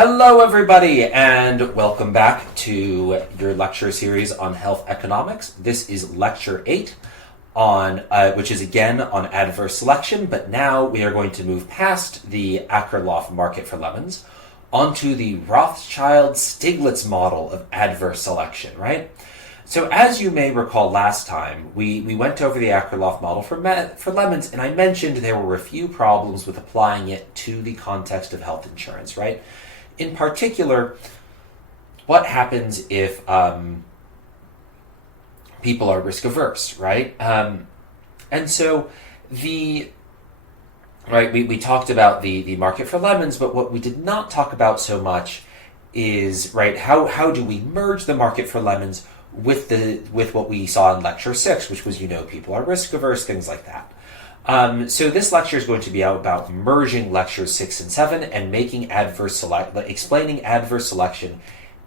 Hello, everybody, and welcome back to your lecture series on health economics. This is lecture 8 on, which is again on adverse selection, but now we are going to move past the Akerlof market for lemons onto the Rothschild-Stiglitz model of adverse selection, right? So as you may recall last time, we went over the Akerlof model for lemons, and I mentioned there were a few problems with applying it to the context of health insurance, right? In particular, what happens if people are risk averse, right? And so we talked about the market for lemons, but what we did not talk about so much is, right, how do we merge the market for lemons with what we saw in lecture 6, which was, people are risk averse, things like that. So this lecture is going to be about merging lectures 6 and 7 and making explaining adverse selection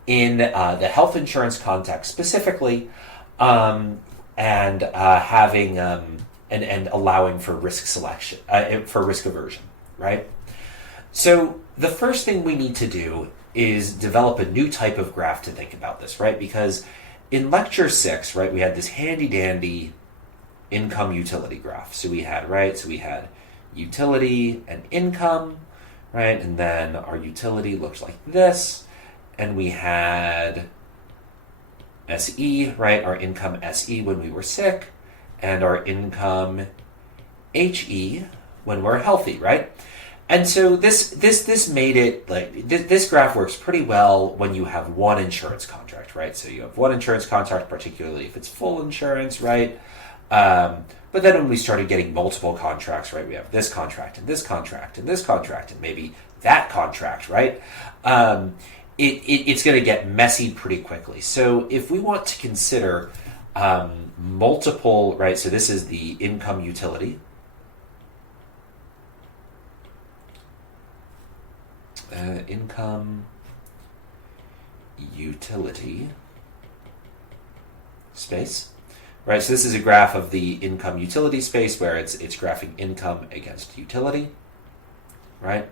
in the health insurance context specifically, and having and allowing for risk selection, for risk aversion, right? So the first thing we need to do is develop a new type of graph to think about this, right? Because in lecture 6, right, we had this handy dandy income utility graph. So we had utility and income, right? And then our utility looked like this. And we had SE, right? Our income SE when we were sick, and our income HE when we're healthy, right? And so this made it like this graph works pretty well when you have one insurance contract, right? So you have one insurance contract, particularly if it's full insurance, right? But then when we started getting multiple contracts, right, we have this contract and this contract and this contract and maybe that contract, right? It's going to get messy pretty quickly. So if we want to consider multiple, right, so this is the income utility. Income utility space. Right, so this is a graph of the income utility space where it's graphing income against utility, right?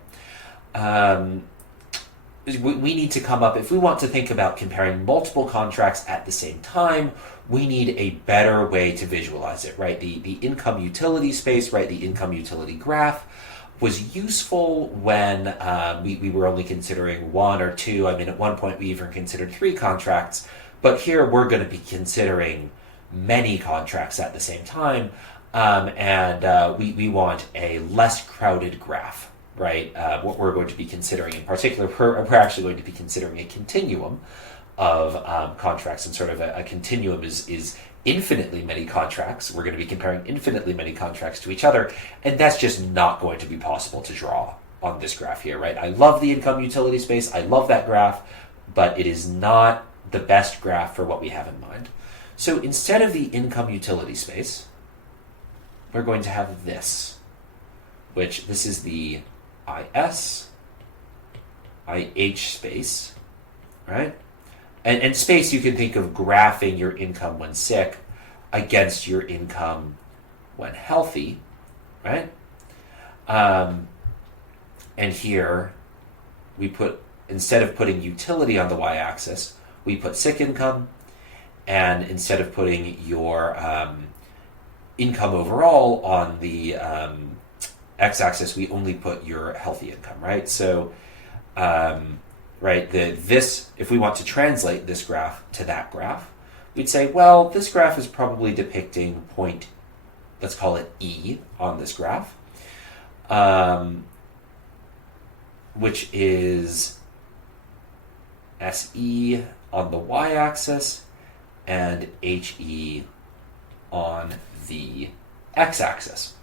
We need to come up, if we want to think about comparing multiple contracts at the same time, we need a better way to visualize it, right? The income utility space, right, the income utility graph was useful when we were only considering one or two. I mean, at one point we even considered 3 contracts, but here we're going to be considering many contracts at the same time, and we want a less crowded graph, right? What we're going to be considering in particular, we're actually going to be considering a continuum of contracts, and sort of a continuum is infinitely many contracts. We're going to be comparing infinitely many contracts to each other, and that's just not going to be possible to draw on this graph here, right? I love the income utility space, I love that graph, but it is not the best graph for what we have in mind. So instead of the income utility space, we're going to have this, which this is the IH space, right? And space, you can think of graphing your income when sick against your income when healthy, right? And here we put, instead of putting utility on the y-axis, we put sick income. And instead of putting your income overall on the x-axis, we only put your healthy income, right? So, if we want to translate this graph to that graph, we'd say, well, this graph is probably depicting point, let's call it E on this graph, which is SE on the y-axis, and HE on the x-axis,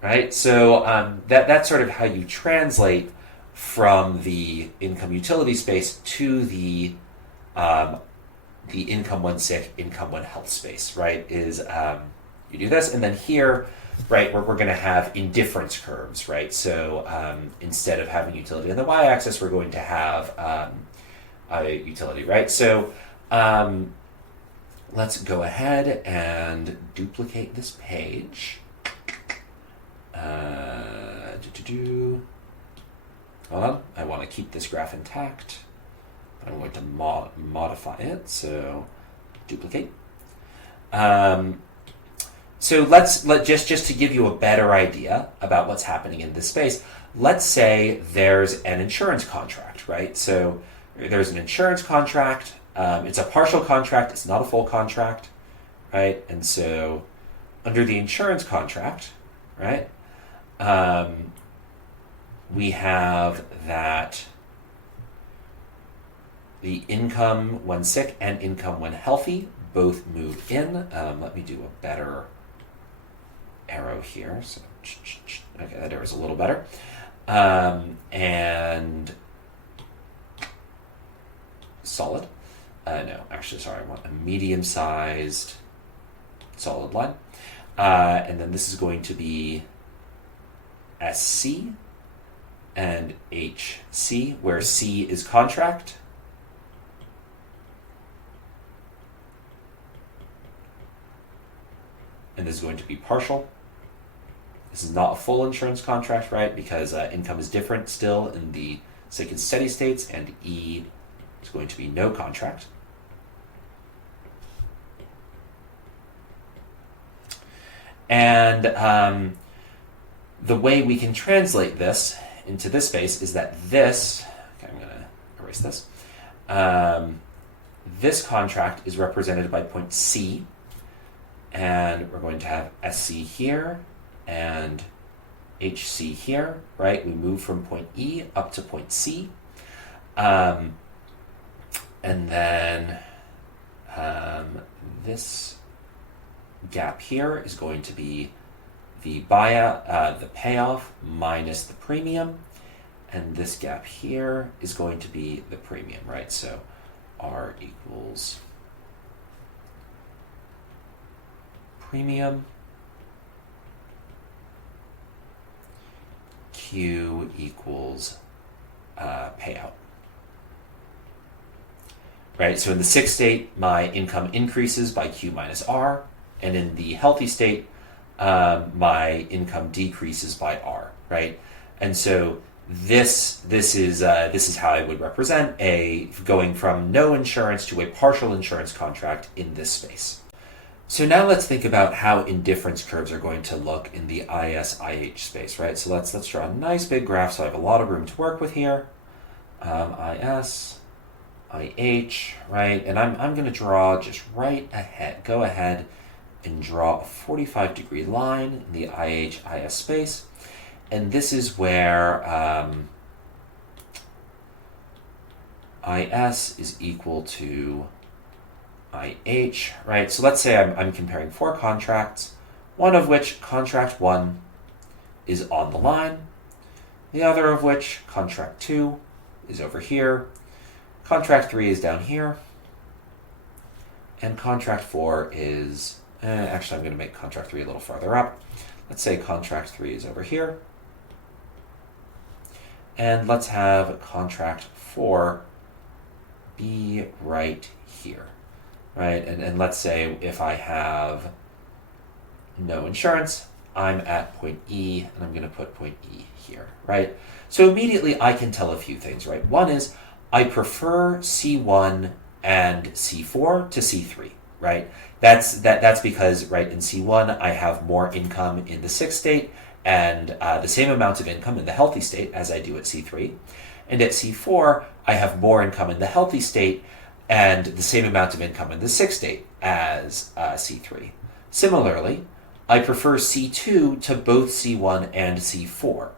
right? So that's sort of how you translate from the income utility space to the income when sick, income when health space, right? Is you do this, and then here, right, we're going to have indifference curves, right? So instead of having utility on the y-axis, we're going to have a utility, right? So let's go ahead and duplicate this page. hold on, I want to keep this graph intact. I'm going to modify it, so duplicate. So just to give you a better idea about what's happening in this space, let's say there's an insurance contract, right? So there's an insurance contract. It's a partial contract. It's not a full contract, right? And so under the insurance contract, right, we have that the income when sick and income when healthy both move in. Let me do a better arrow here. So, okay, that arrow is a little better. And solid. No, actually, sorry, I want a medium-sized solid line. And then this is going to be SC and HC, where C is contract. And this is going to be partial. This is not a full insurance contract, right? Because income is different still in the sick and steady states, and E is going to be no contract. And the way we can translate this into this space is that this, okay, I'm going to erase this. This contract is represented by point C, and we're going to have SC here and HC here, right? We move from point E up to point C. And then this gap here is going to be the buyout, the payoff minus the premium, and this gap here is going to be the premium, right? So R equals premium, Q equals payout. Right, so in the sick state, my income increases by Q minus R, and in the healthy state, my income decreases by R, right? And so this is how I would represent a going from no insurance to a partial insurance contract in this space. So now let's think about how indifference curves are going to look in the IS-IH space, right? So let's draw a nice big graph so I have a lot of room to work with here. IS, IH, right? And I'm going to draw just right ahead, go ahead and draw a 45-degree line in the IH-IS space. And this is where IS is equal to IH, right? So let's say I'm comparing four contracts, one of which, contract 1, is on the line, the other of which, contract 2, is over here, contract 3 is down here, and contract 4 is, actually I'm going to make contract 3 a little farther up. Let's say contract 3 is over here, and let's have contract 4 be right here. Right, and let's say if I have no insurance, I'm at point E, and I'm going to put point E here, right? So immediately I can tell a few things, right? One is I prefer C1 and C4 to C3, right? That's because, right, in C1 I have more income in the sick state and the same amount of income in the healthy state as I do at C3. And at C4 I have more income in the healthy state and the same amount of income in the sick state as C3. Similarly, I prefer C2 to both C1 and C4,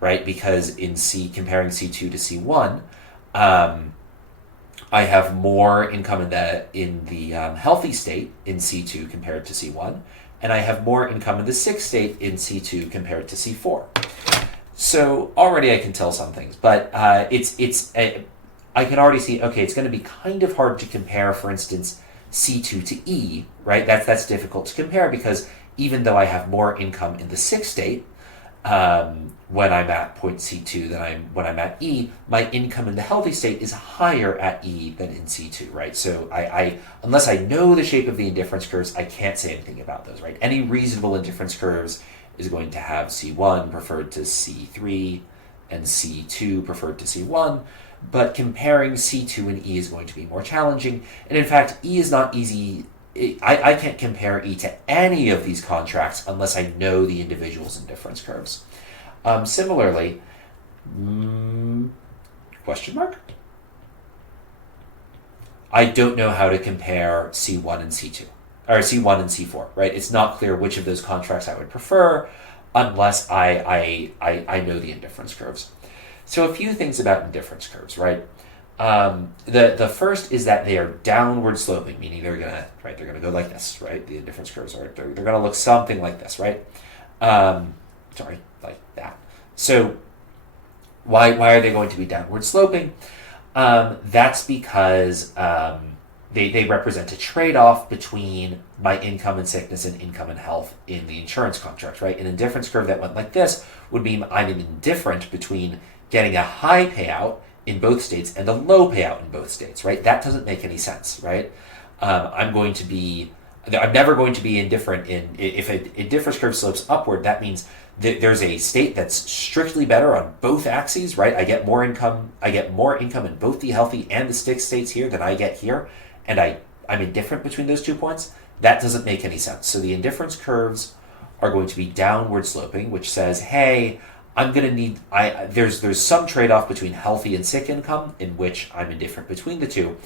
right? Because in comparing C2 to C1, I have more income in the healthy state in C2 compared to C1, and I have more income in the sick state in C2 compared to C4. So already I can tell some things, but I can already see, okay, it's going to be kind of hard to compare, for instance, C2 to E, right? That's difficult to compare because even though I have more income in the sick state when I'm at point C2 than when I'm at E, my income in the healthy state is higher at E than in C2, right? So I unless I know the shape of the indifference curves, I can't say anything about those, right? Any reasonable indifference curves is going to have C1 preferred to C3, and C2 preferred to C1, but comparing C2 and E is going to be more challenging. And in fact, E is not easy. I can't compare E to any of these contracts unless I know the individuals in difference curves. Similarly, question mark? I don't know how to compare C1 and C2, or C1 and C4, right? It's not clear which of those contracts I would prefer unless I know the indifference curves. So a few things about indifference curves, right? The first is that they are downward sloping, meaning they're gonna go like this, right? The indifference curves they're gonna look something like this, right? Like that. So why are they going to be downward sloping? That's because they represent a trade-off between my income and sickness and income and health in the insurance contract, right? An indifference curve that went like this would mean I'm indifferent between getting a high payout in both states and a low payout in both states, right? That doesn't make any sense, right? I'm never going to be indifferent if a indifference curve slopes upward. That means that there's a state that's strictly better on both axes, right? I get more income in both the healthy and the sick states here than I get here, and I'm indifferent between those 2 points. That doesn't make any sense. So the indifference curves are going to be downward sloping, which says, hey, I'm going to need, there's some trade-off between healthy and sick income in which I'm indifferent between the two.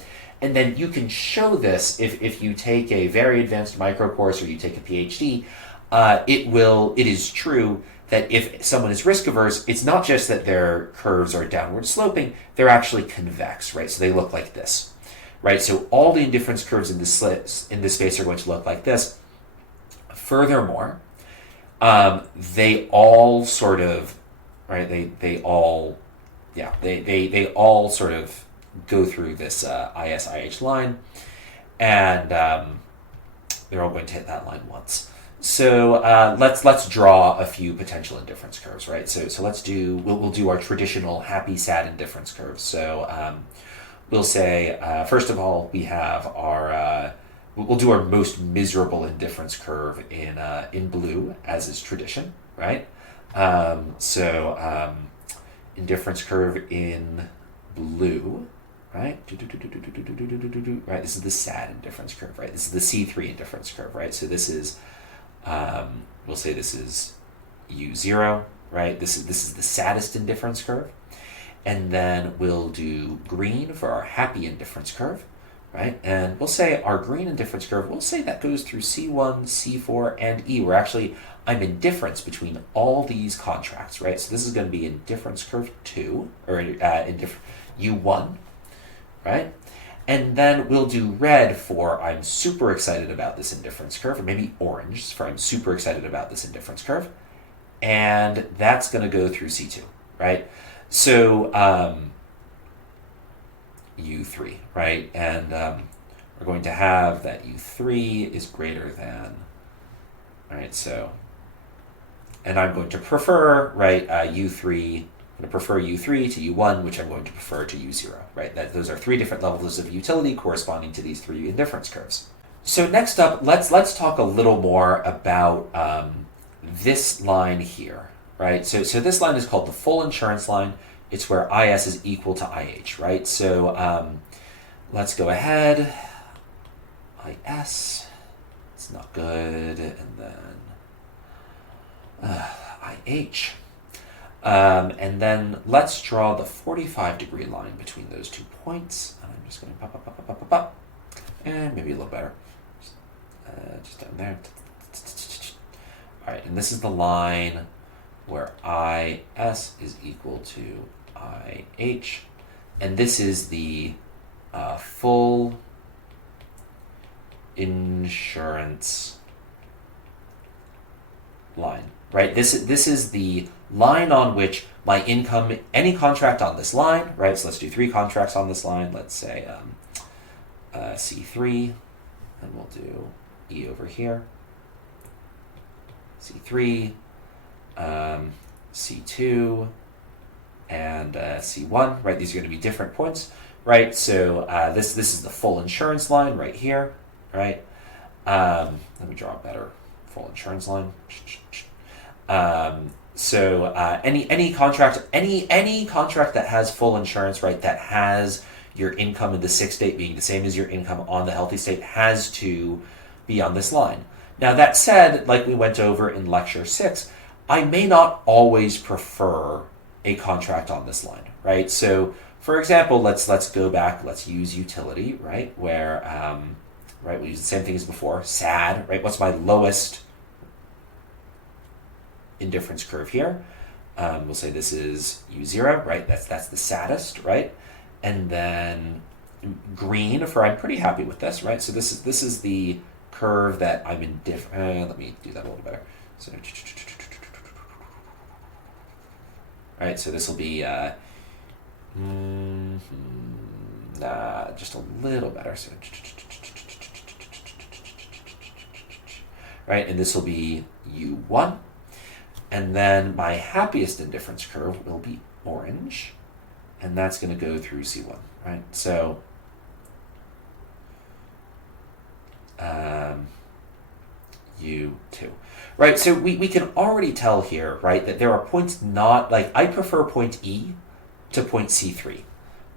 And then you can show this if you take a very advanced micro course or you take a PhD. It is true that if someone is risk averse, it's not just that their curves are downward sloping, they're actually convex, right? So they look like this, right? So all the indifference curves in this space are going to look like this. Furthermore, they all sort of, right? They all sort of go through this ISIH line, and they're all going to hit that line once. So let's draw a few potential indifference curves, right? So we'll do our traditional happy, sad indifference curves. So we'll say first of all we have our we'll do our most miserable indifference curve in blue, as is tradition, right? Indifference curve in blue, right? Right, this is the sad indifference curve, right? This is the C3 indifference curve, right? So this is, we'll say this is U0, right? This is the saddest indifference curve. And then we'll do green for our happy indifference curve, right? And we'll say our green indifference curve, we'll say that goes through C1, C4, and E, where actually I'm indifference between all these contracts, right? So this is going to be indifference curve 2, or U1, right? And then we'll do red for I'm super excited about this indifference curve, or maybe orange for I'm super excited about this indifference curve. And that's going to go through C2, right? So U3, right? And we're going to have that U3 is greater than, right? So, and I'm going to prefer, right, U3, I'm going to prefer U3 to U1, which I'm going to prefer to U0, right? Those are 3 different levels of utility corresponding to these 3 indifference curves. So next up, let's talk a little more about this line here, right? So this line is called the full insurance line. It's where IS is equal to IH, right? So let's go ahead. IS, it's not good, and then IH. And then let's draw the 45-degree line between those 2 points. And I'm just going to pop, and maybe a little better. Just down there. All right, and this is the line where IS is equal to IH, and this is the full insurance line, right? This is the line on which my income, any contract on this line, right? So let's do 3 contracts on this line. Let's say C3, and we'll do E over here. C3, C2, and C1, right? These are going to be different points, right? So this is the full insurance line right here, right? Let me draw a better full insurance line. So any contract, any contract that has full insurance, right, that has your income in the sick state being the same as your income on the healthy state has to be on this line. Now that said, like we went over in lecture 6, I may not always prefer a contract on this line, right? So for example, let's go back, let's use utility, right, where right, we use the same thing as before, SAD, right? What's my lowest indifference curve here? We'll say this is U0, right? That's the saddest, right? And then green for I'm pretty happy with this, right? So this is the curve that I'm indifferent. Let me do that a little better. So, right, so this will be just a little better. So, right, and this will be U1. And then my happiest indifference curve will be orange, and that's going to go through C1, right? So U2, right? So we can already tell here, right, that there are points not, like I prefer point E to point C3,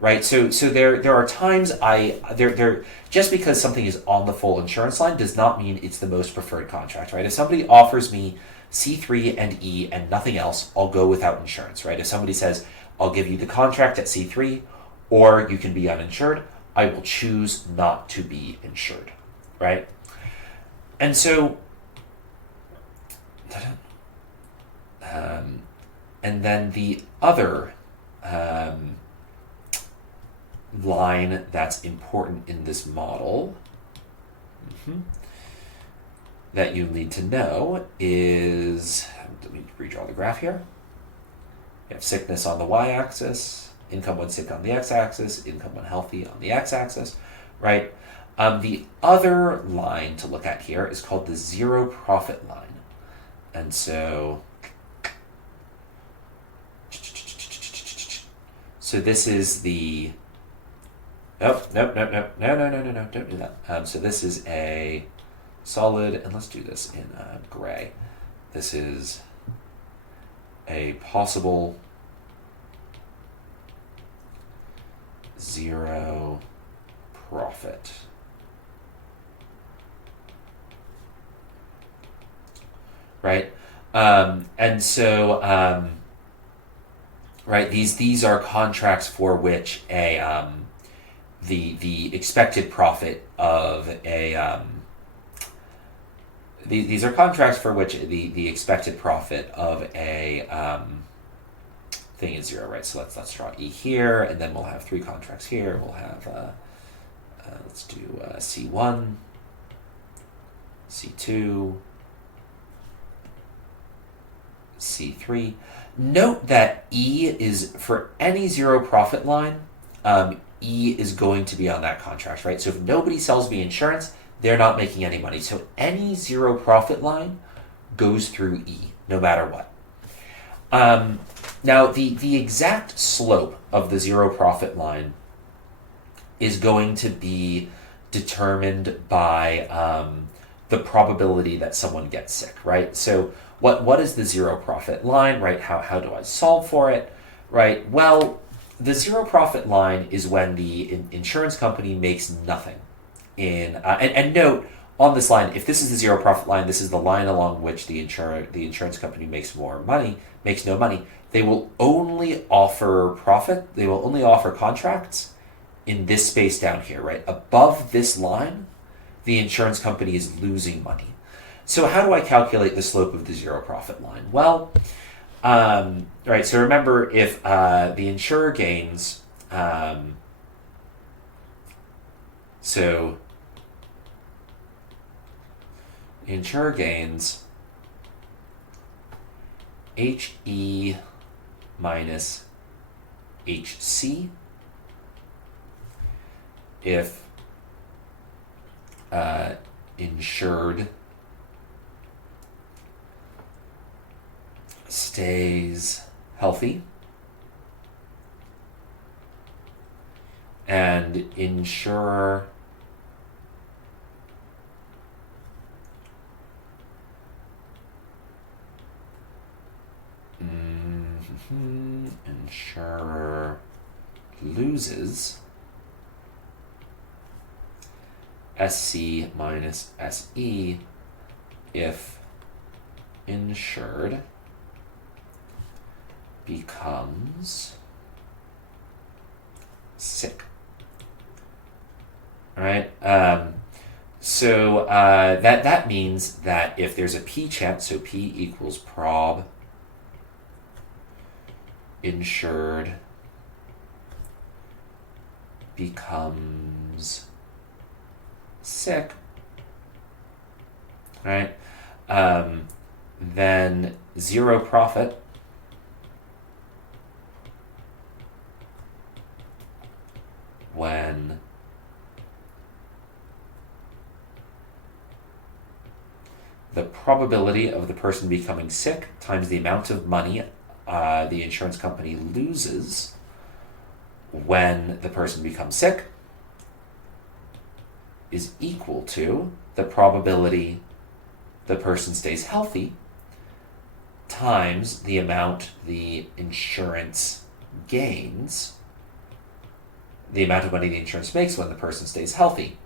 right? So there are times there just because something is on the full insurance line does not mean it's the most preferred contract, right? If somebody offers me C3 and E and nothing else, I'll go without insurance, right? If somebody says, I'll give you the contract at C3 or you can be uninsured, I will choose not to be insured, right? And so, and then the other line that's important in this model that you need to know is, let me redraw the graph here. You have sickness on the y-axis, income when sick on the x-axis, income when healthy on the x-axis, right? The other line to look at here is called the zero profit line. And so this is the, no, don't do that. So this is a solid, and let's do this in gray. This is a possible zero profit. Right? And so, right, these are contracts for which a the expected profit of a these are contracts for which the expected profit of a thing is zero, right? So let's draw E here, and then we'll have 3 contracts here. We'll have let's do C1, C2, C3. Note that E is, for any zero profit line, E is going to be on that contract, right? So if nobody sells me insurance, they're not making any money. So any zero profit line goes through E, no matter what. Now, the exact slope of the zero profit line is going to be determined by the probability that someone gets sick, right? So what is the zero profit line, right? How do I solve for it, right? Well, the zero profit line is when the insurance company makes nothing. And note, on this line, if this is the zero profit line, this is the line along which the insurance company makes no money. They will only offer profit. They will only offer contracts in this space down here, right? Above this line, the insurance company is losing money. So how do I calculate the slope of the zero profit line? Well, right, so remember, if the insurer gains, so the insurer gains HE minus HC if insured stays healthy and insurer insurer loses SC minus SE if insured becomes sick. All right. So that means that if there's a P chance, so P equals prob insured becomes sick, right? Then zero profit when the probability of the person becoming sick times the amount of money the insurance company loses when the person becomes sick is equal to the probability the person stays healthy times the amount the insurance gains, the amount of money the insurance makes when the person stays healthy,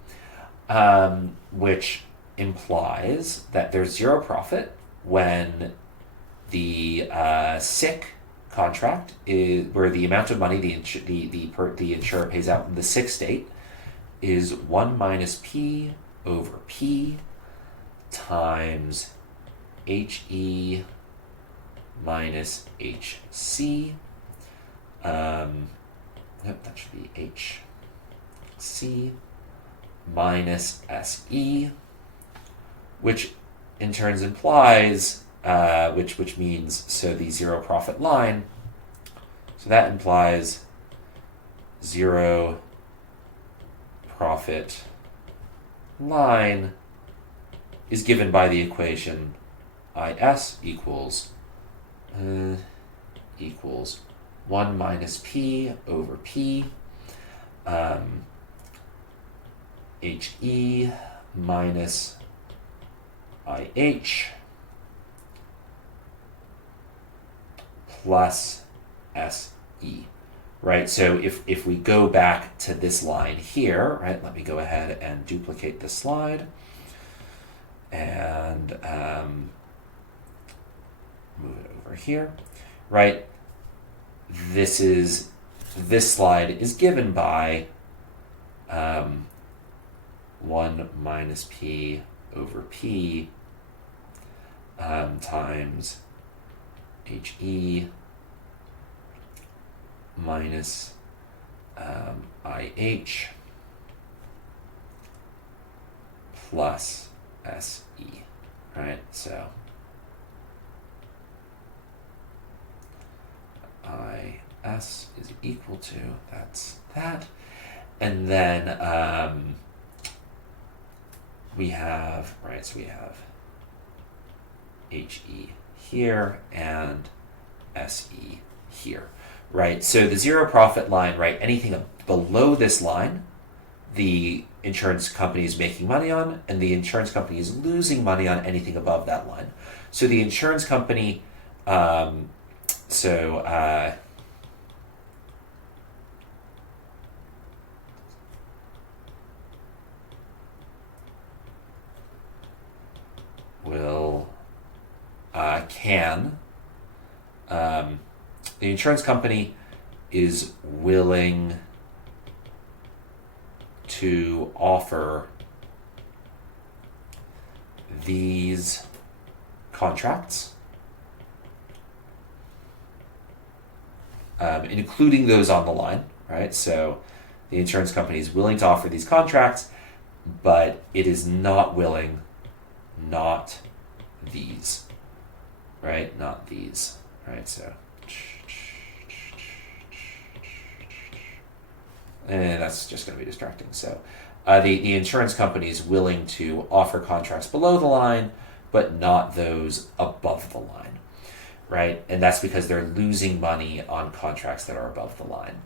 which implies that there's zero profit when the sick contract is where the amount of money the insurer pays out in the sick state is 1 minus P over P times HE minus HC. That should be HC minus SE, which in turn implies, which means, so the zero profit line, so that implies zero profit line is given by the equation IS equals 1 minus P over P HE minus IH plus SE, right? So if we go back to this line here, right, let me go ahead and duplicate the slide and move it over here, right? This slide is given by 1 minus P over P times HE minus IH plus SE, right? So IS is equal to, that's that. And then we have, right, so we have HE here and SE here, right? So the zero profit line, right, anything below this line, the insurance company is making money on, and the insurance company is losing money on anything above that line. So the insurance company, the insurance company is willing to offer these contracts, including those on the line, right? So the insurance company is willing to offer these contracts, but it is not willing, not these, right? Not these, right? So, and that's just going to be distracting. So the insurance company is willing to offer contracts below the line, but not those above the line, right? And that's because they're losing money on contracts that are above the line.